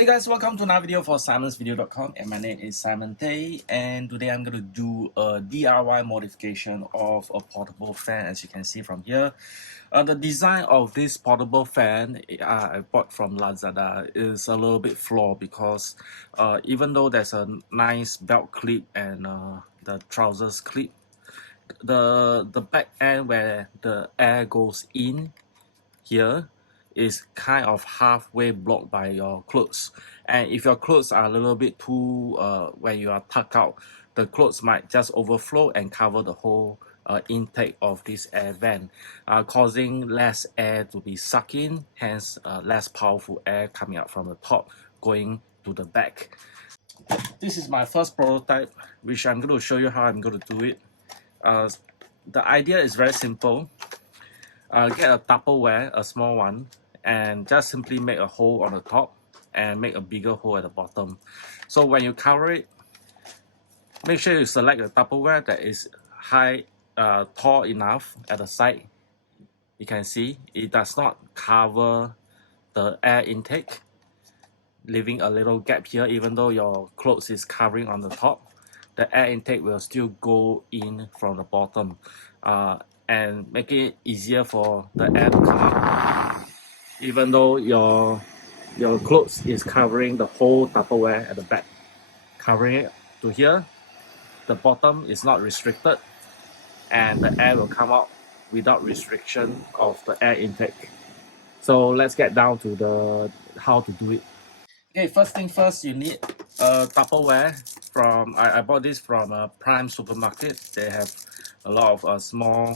Hey guys, welcome to another video for simonsvideo.com, and my name is Simon Tay, and today I'm going to do a DIY modification of a portable fan. As you can see from here, the design of this portable fan I bought from Lazada is a little bit flawed because even though there's a nice belt clip and the trousers clip, the back end where the air goes in here is kind of halfway blocked by your clothes, and if your clothes are a little bit too when you are tucked out, the clothes might just overflow and cover the whole intake of this air vent, causing less air to be sucked in, hence less powerful air coming out from the top going to the back. This is my first prototype, which I'm going to show you how I'm going to do it. The idea is very simple. Get a Tupperware, a small one, and just simply make a hole on the top and make a bigger hole at the bottom. So when you cover it, make sure you select a Tupperware that is tall enough at the side. You can see it does not cover the air intake, leaving a little gap here. Even though your clothes is covering on the top, the air intake will still go in from the bottom, and make it easier for the air to come out. Even though your clothes is covering the whole Tupperware at the back, covering it to here, the bottom is not restricted, and the air will come out without restriction of the air intake. So let's get down to the how to do it. Okay, first thing first, you need a Tupperware from I bought this from a Prime supermarket. They have a lot of small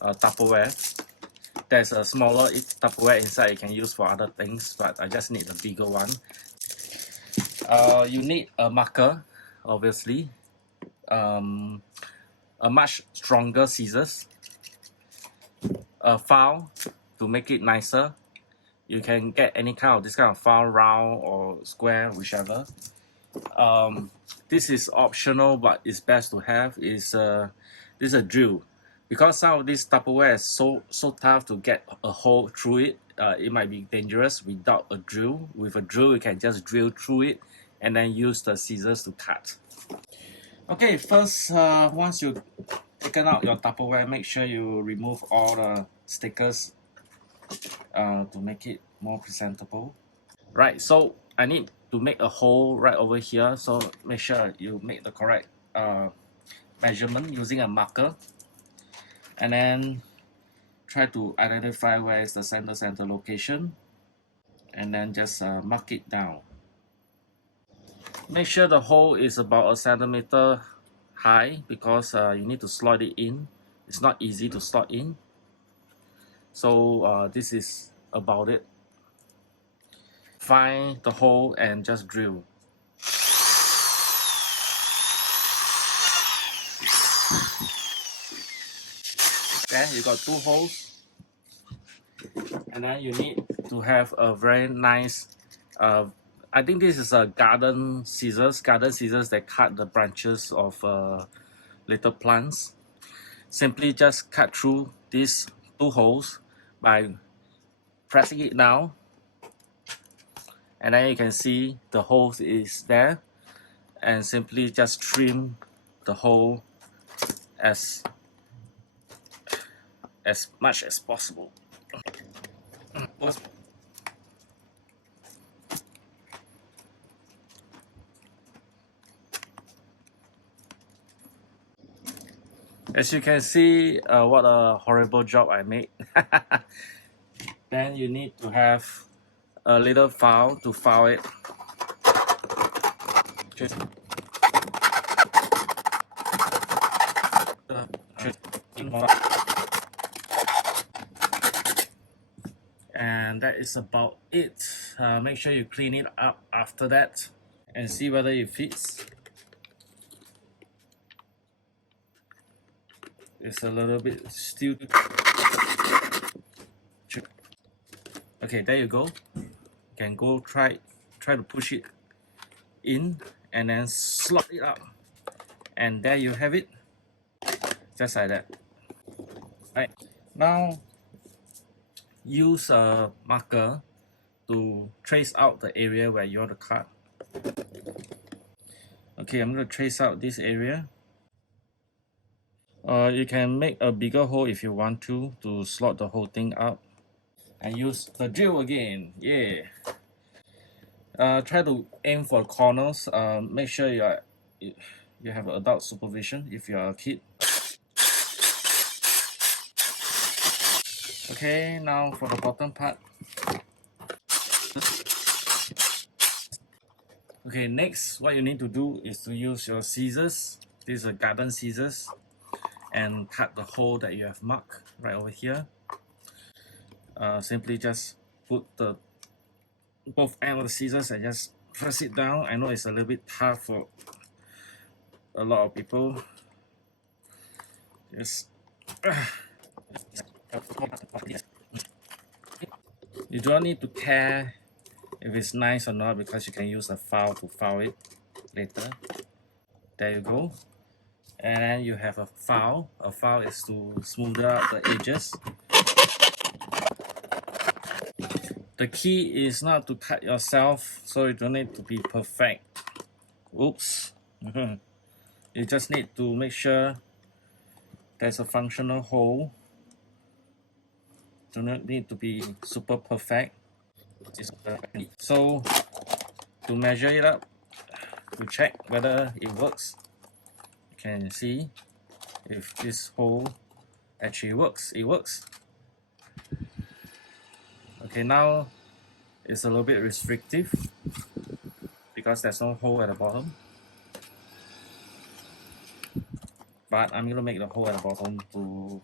Tupperware. There's a smaller Tupperware inside you can use for other things, but I just need a bigger one. You need a marker, obviously, a much stronger scissors, a file to make it nicer. You can get any kind of this kind of file, round or square, whichever. This is optional, but it's best to have. This is a drill, because some of this Tupperware is so tough to get a hole through it. It might be dangerous without a drill. With a drill, you can just drill through it and then use the scissors to cut. Okay, first, once you taken out your Tupperware, make sure you remove all the stickers to make it more presentable. Right, so I need to make a hole right over here, so make sure you make the correct measurement using a marker, and then try to identify where is the center location, and then just mark it down. Make sure the hole is about a centimeter high, because you need to slot it in. It's not easy to slot in, so this is about it. Find the hole and just drill. Okay, you got 2 holes, and then you need to have a very nice I think this is a garden scissors that cut the branches of little plants. Simply just cut through these 2 holes by pressing it down, and then you can see the hole is there, and simply just trim the hole as much as possible. As you can see, what a horrible job I made. Then you need to have a little file to file it. And that is about it. Make sure you clean it up after that and see whether it fits. It's a little bit still. Okay, there you go. You can go try to push it in and then slot it up, and there you have it, just like that. Right, now use a marker to trace out the area where you want to cut. Okay, I'm going to trace out this area. You can make a bigger hole if you want to slot the whole thing up. And use the drill again. Yeah. Try to aim for corners. Make sure you have adult supervision if you are a kid. Okay, now for the bottom part. Okay, next what you need to do is to use your scissors. This is a garden scissors, and cut the hole that you have marked right over here. Simply just put the both ends of the scissors and just press it down. I know it's a little bit tough for a lot of people. Just you don't need to care if it's nice or not, because you can use a file to file it later. There you go. And then you have a file. A file is to smooth out the edges. The key is not to cut yourself, so you don't need to be perfect. Oops. You just need to make sure there's a functional hole. Do not need to be super perfect. So to measure it up, to check whether it works, you can see if this hole actually works. It works. Okay, now it's a little bit restrictive because there's no hole at the bottom. But I'm gonna make the hole at the bottom to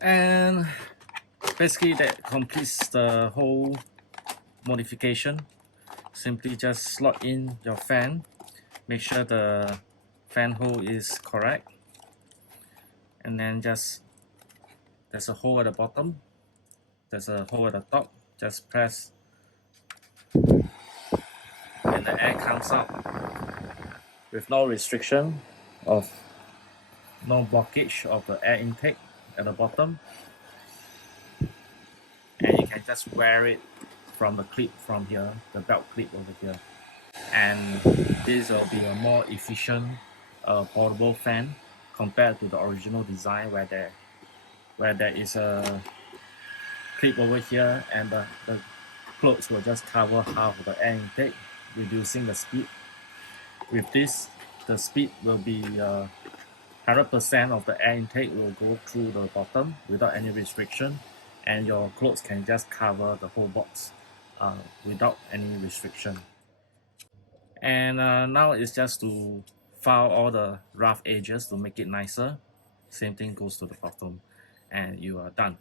and basically that completes the whole modification. Simply just slot in your fan, make sure the fan hole is correct, and then just there's a hole at the bottom, there's a hole at the top, just press and the air comes out with no restriction of no blockage of the air intake at the bottom, and you can just wear it from the clip from here, the belt clip over here, and this will be a more efficient portable fan compared to the original design where there is a clip over here and the clothes will just cover half of the air intake, reducing the speed. With this, the speed will be 100% of the air intake will go through the bottom without any restriction, and your clothes can just cover the whole box without any restriction. And now it's just to file all the rough edges to make it nicer. Same thing goes to the bottom, and you are done.